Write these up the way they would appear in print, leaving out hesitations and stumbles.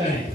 करें।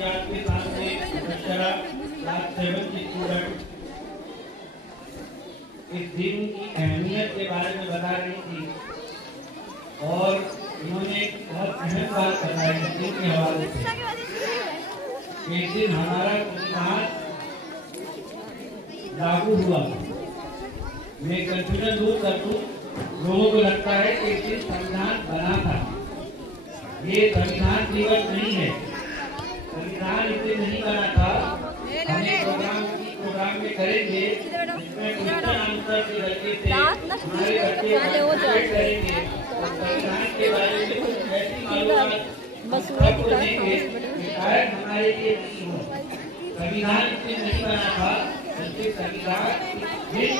आपके सामने इस दिन की अहमियत के बारे में बता रही थी और इन्होंने एक बहुत अहम बात बताई इस दिन के हवाले से। एक दिन हमारा संविधान लागू हुआ। मैं कंफ्यूजन दूर कर दूं, लोगों को लगता है कि एक दिन संविधान बना था। ये संविधान दिवस नहीं है, संविधान इस दिन नहीं बना था। हमें प्रोग्राम में करेंगे जिसमें क्वेश्चन आंसर के जरिए से हमारे बच्चे करेंगे और संविधान के बारे में कुछ ऐसी मालूमात आपको देंगे कि शायद हमारे लिए नहीं हो। संविधान इस दिन नहीं बना था, बल्कि संविधान दिन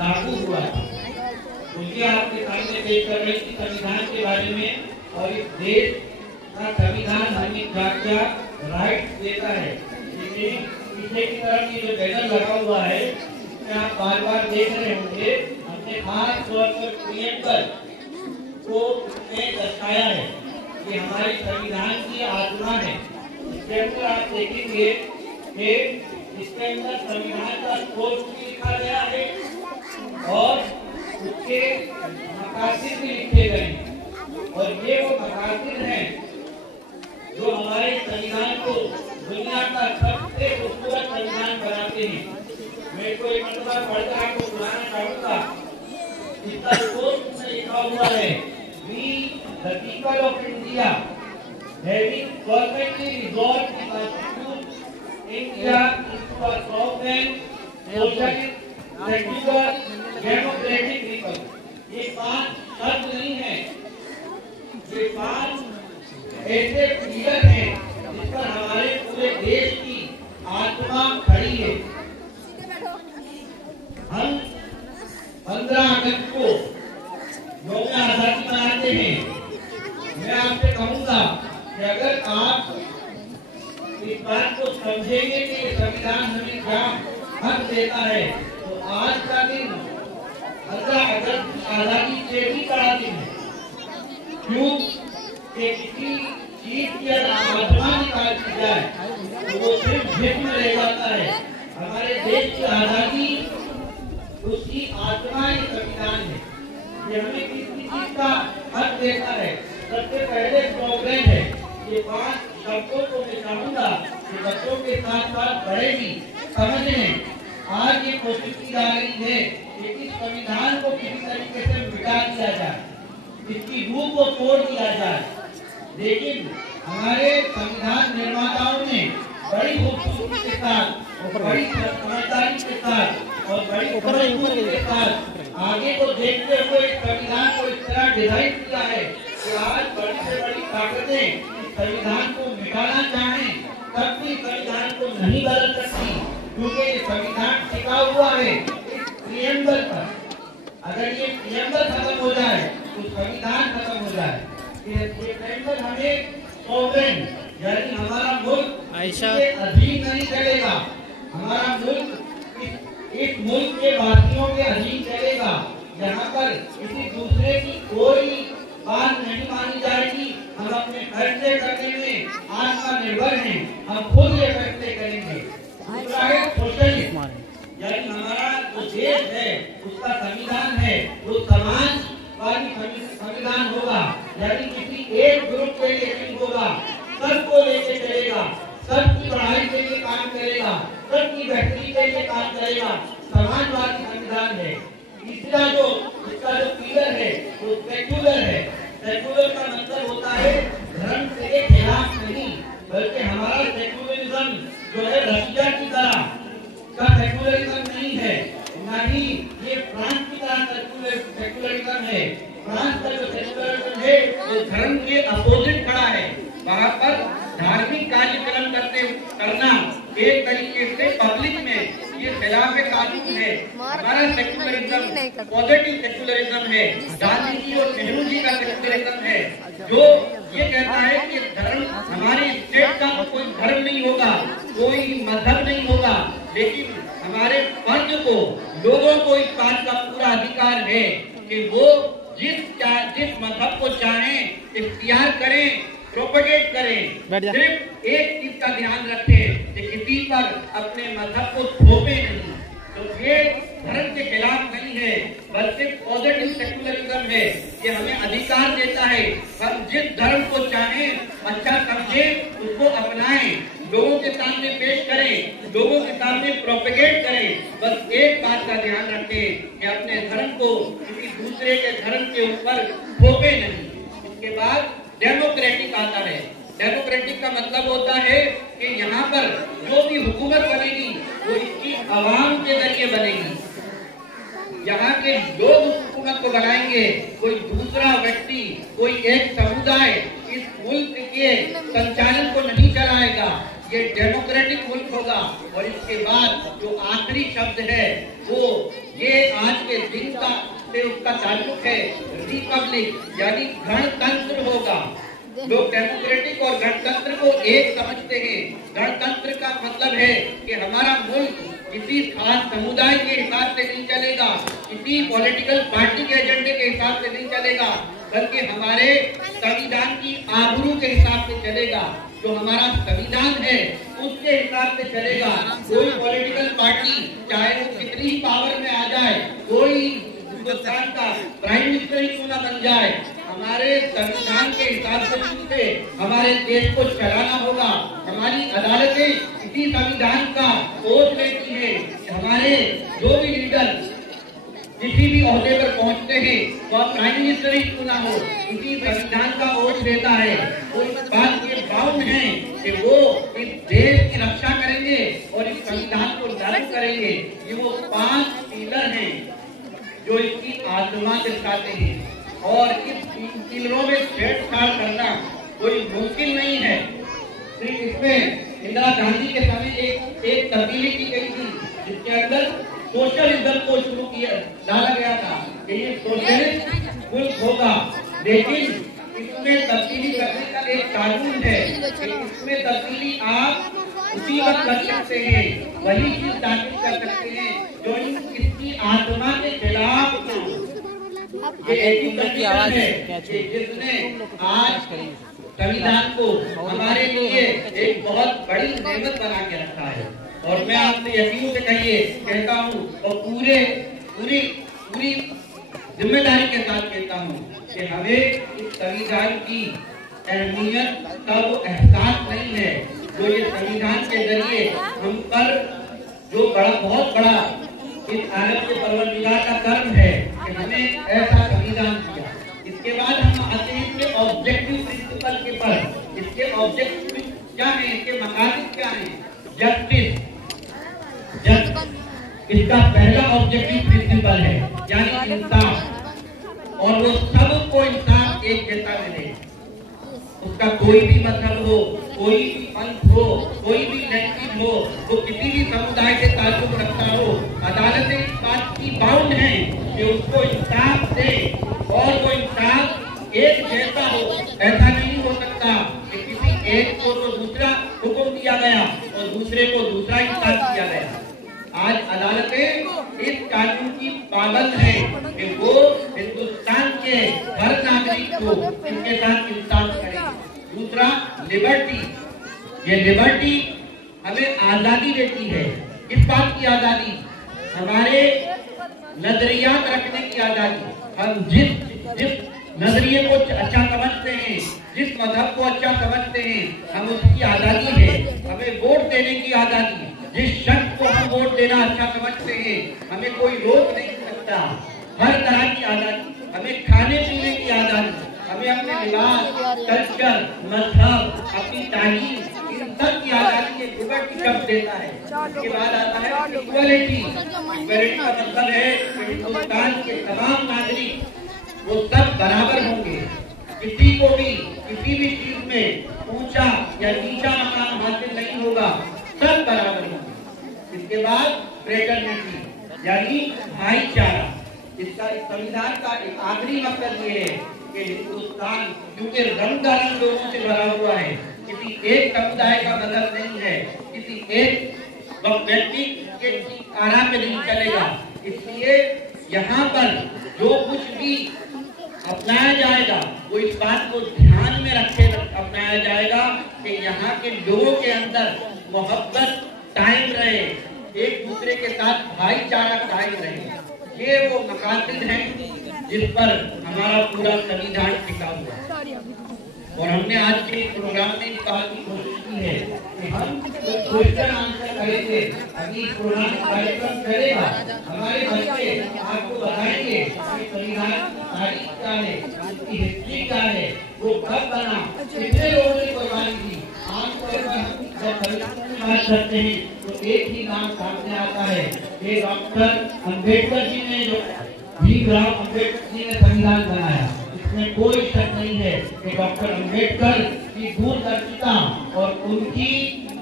लागू हुआ था। तो ये आपके सामने पेश कर रही थी संविधान के बारे में और इस देश का संविधान हमें क्या राइट देता है। पीछे की तरफ ये जो बैनर लगा हुआ है इसमें आप बार बार देख रहे होंगे, हमने खास तौर पर प्रियंकर को दर्शाया है कि हमारे संविधान की आत्मा है। इसके अंदर आप देखेंगे कि इसके अंदर संविधान का सोच भी लिखा गया है और उसके मकासद भी लिखे गए हैं और ये वो मकासद हैं जो हमारे संविधान को दुनिया का सबसे खूबसूरत संविधान बनाते हैं। मैं को एक मरतबा पढ़कर आपको सुनाना चाहूँगा। इसका सोच में लिखा हुआ है, We the people of India having perfectly resolved the constitute India into a sovereign, socialist, secular, democratic republic। ये 5 शब्द नहीं है, ये 5 ऐसे पिलर हैं जिस पर हमारे पूरे देश की आत्मा खड़ी है। हम 15 अगस्त को यौम आजादी मनाते हैं। मैं आपसे कहूँगा कि अगर आप इस बात को समझेंगे कि संविधान हमें क्या हक देता है तो आज का दिन 15 अगस्त की आजादी से भी बड़ा दिन है। क्यों? कि किसी चीज की अगर आत्मा निकाल दी जाए तो वो सिर्फ जिस्म रह जाता है। हमारे देश की आजादी उसकी आत्मा ही संविधान है। ये हमें किसी चीज का हक देता है। सबसे पहले प्रोग्राम है, ये 5 शब्दों को मैं चाहूंगा कि बच्चों के साथ साथ बड़े भी समझने। आज ये कोशिश की जा रही है कि इस संविधान को किसी तरीके से मिटा दिया जाए, इसकी रूह को तोड़ दिया जाए। लेकिन हमारे संविधान निर्माताओं ने बड़ी खूबसूरती के साथ और बड़ी समझदारी के साथ और बड़ी समझदारी के साथ आगे को देखते हुए संविधान को इस तरह डिजाइन किया है कि आज बड़ी से बड़ी ताकतें संविधान को मिटाना चाहें तब भी संविधान को नहीं बदल सकती, क्योंकि ये संविधान टिका हुआ है इस प्रियम्बल पर। अगर ये प्रियम्बल खत्म हो जाए तो संविधान खत्म हो जाए। ये प्रियम्बल हमें सॉवरेन यानी हमारा मुल्क इसके अधीन नहीं चलेगा। हमारा मुल्क इस मुल्क के वासियों के अधीन चलेगा। यहाँ पर किसी दूसरे की कोई बात नहीं मानी जाएगी। हम अपने फैसले करने में आत्मनिर्भर हैं, हम खुद ये फैसले करेंगे। दूसरा है सोशलिज्म, यानी हमारा जो देश है उसका संविधान है वो समाजवादी संविधान होगा, यानी किसी एक ग्रुप के लिए नहीं होगा, सबको लेके चलेगा, सबकी पढ़ाई के लिए काम करेगा, सबकी बेहतरी के लिए काम करेगा। समाजवादी संविधान है। तीसरा जो इसका जो पिलर है वो सेक्युलर है। सेक्युलर का मतलब होता है धर्म के खिलाफ नहीं, बल्कि हमारा सेक्युलरिज्म जो है रशिया की तरह का सेक्युलरिज्म नहीं है, न ही ये फ्रांस की तरह सेक्युलरिज्म है। फ्रांस का जो सेक्युलरिज्म है वो धर्म के अपोजिट खड़ा है। वहाँ पर धार्मिक कार्यक्रम करना एक तरीके से पब्लिक में ये खिलाफ कानून है। हमारा सेक्युलरिज्म पॉजिटिव सेक्युलरिज्म है। गांधी जी और नेहरू जी का सेक्युलरिज्म है जो ये कहता है कि धर्म हमारे स्टेट का कोई धर्म नहीं होगा, कोई मजहब नहीं होगा, लेकिन हमारे फर्ज को, लोगों को इस बात का पूरा अधिकार है कि वो जिस मजहब को चाहें इख्तियार करें, प्रोपेगेट करें। सिर्फ एक चीज का ध्यान रखें कि किसी पर अपने मजहब को थोपे नहीं। तो ये धर्म के खिलाफ नहीं है, बल्कि पॉजिटिव सेक्युलरिज्म है। ये हमें अधिकार देता है, हम जिस धर्म को चाहें अच्छा समझें उसको अपनाएं, लोगों के सामने पेश करें, लोगों के सामने प्रोपेगेट करें। बस एक बात का ध्यान रखें कि अपने धर्म को किसी दूसरे के धर्म के ऊपर थोपे नहीं। इसके बाद डेमोक्रेटिक आता है। डेमोक्रेटिक का मतलब होता है कि यहाँ पर जो भी हुकूमत बनेगी वो इसकी आवाम के जरिए बनेगी। यहाँ के लोग उस हुकूमत को बनाएंगे, कोई दूसरा व्यक्ति, कोई एक समुदाय इस मुल्क के संचालन को नहीं चलाएगा। ये डेमोक्रेटिक मुल्क होगा। और इसके बाद जो आखिरी शब्द है वो ये आज के दिन का से उसका ताल्लुक है, रिपब्लिक यानी गणतंत्र होगा। लोग डेमोक्रेटिक और गणतंत्र को एक समझते हैं। गणतंत्र का मतलब है कि हमारा मुल्क किसी खास समुदाय के हिसाब से नहीं चलेगा, किसी पॉलिटिकल पार्टी के एजेंडे के हिसाब से नहीं चलेगा, बल्कि हमारे संविधान की आबरू के हिसाब से चलेगा। जो हमारा संविधान है उसके हिसाब से चलेगा। कोई पॉलिटिकल पार्टी चाहे वो कितनी ही पावर में आ जाए, कोई हिंदुस्तान का प्राइम मिनिस्टर ही क्यों ना बन जाए, हमारे संविधान के हिसाब से हमारे देश को चलाना होगा। हमारी अदालतें इसी संविधान का ओथ लेती है। हमारे जो भी लीडर किसी भी ओहदे पर पहुंचते हैं वह प्राइम मिनिस्टर ही क्यों ना हो, इसी संविधान का ओथ लेता है। वो इस बात के बाउंड है कि वो इस देश की रक्षा करेंगे और इस संविधान को लागू करेंगे। ये वो 5 पिलर हैं जो इसकी आत्मा दर्शाते हैं। और इस पिलरों में छेड़छाड़ करना कोई मुमकिन नहीं है। सिर्फ इसमें इंदिरा गांधी के समय एक तब्दीली की गई थी जिसके अंदर सोशलिज्म को शुरू किया डाला गया था कि ये सोशलिस्ट मुल्क होगा, लेकिन इसमें तब्दीली करने का एक कानून है कि इसमें तब्दीली आप उसी वक्त कर सकते हैं, वही चीज दाखिल कर सकते हैं जो इसकी आत्मा के खिलाफ ना हो। ये एक ही कंडीशन है कि जिसने आज संविधान को हमारे लिए एक बहुत बड़ी नेमत बना के रखा है। और मैं आपसे यकीन से कहता हूँ और पूरी जिम्मेदारी के साथ कहता हूँ कि हमें इस संविधान की अहमियत का वो एहसास नहीं है जो ये संविधान के जरिए हम पर जो बहुत बड़ा इस आलम के परवरदिगार का कर्म है कि हमें ऐसा संविधान दिया। इसके बाद हम आते हैं इसके ऑब्जेक्टिव प्रिंसिपल के पर। इसके ऑब्जेक्टिव क्या है, इसके मकासद क्या है? जस्टिस, इसका पहला ऑब्जेक्टिव प्रिंसिपल है यानी इंसाफ, और वो सबको इंसाफ एक जैसा मिले। उसका कोई भी मजहब हो, कोई भी पंथ हो, कोई भी लैंग्वेज हो, वो किसी भी समुदाय से ताल्लुक रखता हो, अदालतें इस बात की बाउंड है कि उसको इंसाफ दे और वो इंसाफ एक जैसा हो। ऐसा नहीं हो सकता कि किसी एक को तो दूसरा हुक्म दिया गया और दूसरे को दूसरा इंसाफ दिया गया। आज अदालतें इस कानून की पाबंद है कि वो हिंदुस्तान के हर नागरिक को उनके साथ इंसाफ करे। दूसरा लिबर्टी, ये लिबर्टी हमें आजादी देती है। इस बात की आजादी, हमारे नजरियात रखने की आजादी। हम जिस नजरिए को अच्छा समझते हैं, जिस मजहब को अच्छा समझते हैं, हम उसकी आजादी है। हमें वोट देने की आजादी, जिस शख्स को हम वोट देना अच्छा समझते हैं, हमें कोई रोक नहीं सकता। हर तरह की आजादी, हमें खाने पीने की आजादी, हमें अपने लिबास, कल्चर, मजहब, अपनी तालीम, इन सब की आजादी के लिबर्टी कब देता है। इसके बाद आता है इक्वालिटी। इक्वालिटी का मतलब है कि हिंदुस्तान के तमाम नागरिक वो सब बराबर होंगे। किसी को भी किसी भी चीज में ऊंचा या नीचा मकान हासिल नहीं होगा, सब बराबर होंगे। इसके बाद फ्रेटर्निटी यानी भाईचारा। इसका इस संविधान का एक आखिरी मकसद ये है कि हिंदुस्तान क्योंकि रंग लोगों से भरा हुआ है, किसी एक समुदाय का मजहब नहीं है, किसी एक व्यक्ति के आराम में नहीं चलेगा। इसलिए यहाँ पर जो कुछ भी अपनाया जाएगा वो इस बात को ध्यान में रखे अपनाया जाएगा कि यहाँ के लोगों के अंदर मोहब्बत कायम रहे, एक दूसरे के साथ भाईचारा कायम रहे। ये वो मकासद हैं जिस पर हमारा पूरा संविधान टिका हुआ है। और हमने आज के प्रोग्राम में इस बात की कोशिश की है कि हम क्वेश्चन आंसर करेंगे। अभी प्रोग्राम कार्यक्रम चलेगा, हमारे बच्चे आपको बताएंगे कि संविधान तारीख क्या है, इसकी हिस्ट्री क्या है, वो कब बना, कितने लोगों ने कुर्बानी दी। आमतौर पर हम जब संविधान की बात करते हैं तो एक ही नाम सामने आता है, ये डॉक्टर अम्बेडकर जी ने, जो भीमराव अम्बेडकर जी ने संविधान बनाया। इसमें कोई शक नहीं है कि डॉक्टर अम्बेडकर की दूरदर्शिता और उनकी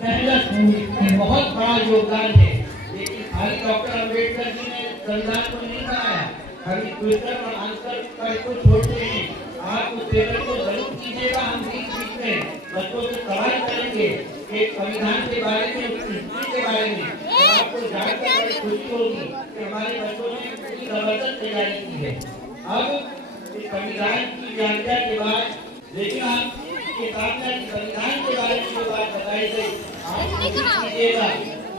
मेहनत में बहुत बड़ा योगदान है। लेकिन खाली डॉक्टर अम्बेडकर जी ने संविधान को नहीं बनाया। खाली क्वेश्चन और आंसर पर को छोड़ते हैं। आप उस पेपर को जरूर कीजिएगा, हम बीच में बच्चों से सवाल करेंगे एक संविधान के बारे में, हिस्ट्री के बारे में, और आपको जानकर बड़ी खुशी होगी कि हमारे बच्चों ने पूरी जबरदस्त तैयारी की है। अब इस संविधान की व्याख्या के बाद, लेकिन आपके सामने संविधान के बारे में जो बात बताई गई, आप कीजिएगा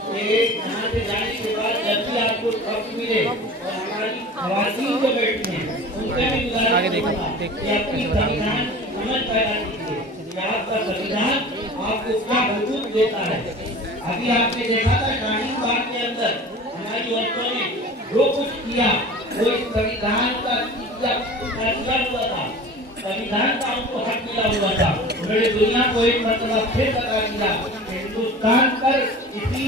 कि यहाँ से जाने के बाद जब भी आपको वक्त मिले और हमारी खवातीन जो बैठी हैं उनसे भी गुजारिश कि अपनी संविधान समझ पैदा कीजिए कि आपका संविधान आपको क्या वजूद देता है। अभी आपने देखा था शाहीन बाग के अंदर हमारी औरतों ने जो कुछ किया वो इस संविधान का हुआ था, संविधान का उनको हक मिला हुआ था। उन्होंने दुनिया को एक मरतबा फिर बता दिया हिंदुस्तान पर किसी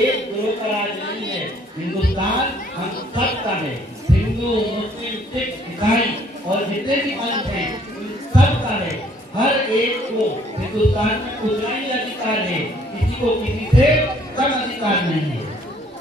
एक ग्रोह का राज नहीं है, हिंदुस्तान हम सबका है। हिंदू, मुस्लिम, सिख, ईसाई और जितने भी पंथ हैं उन सबका है। हर एक को हिंदुस्तान में उतना ही अधिकार है, किसी को किसी से कम अधिकार नहीं है।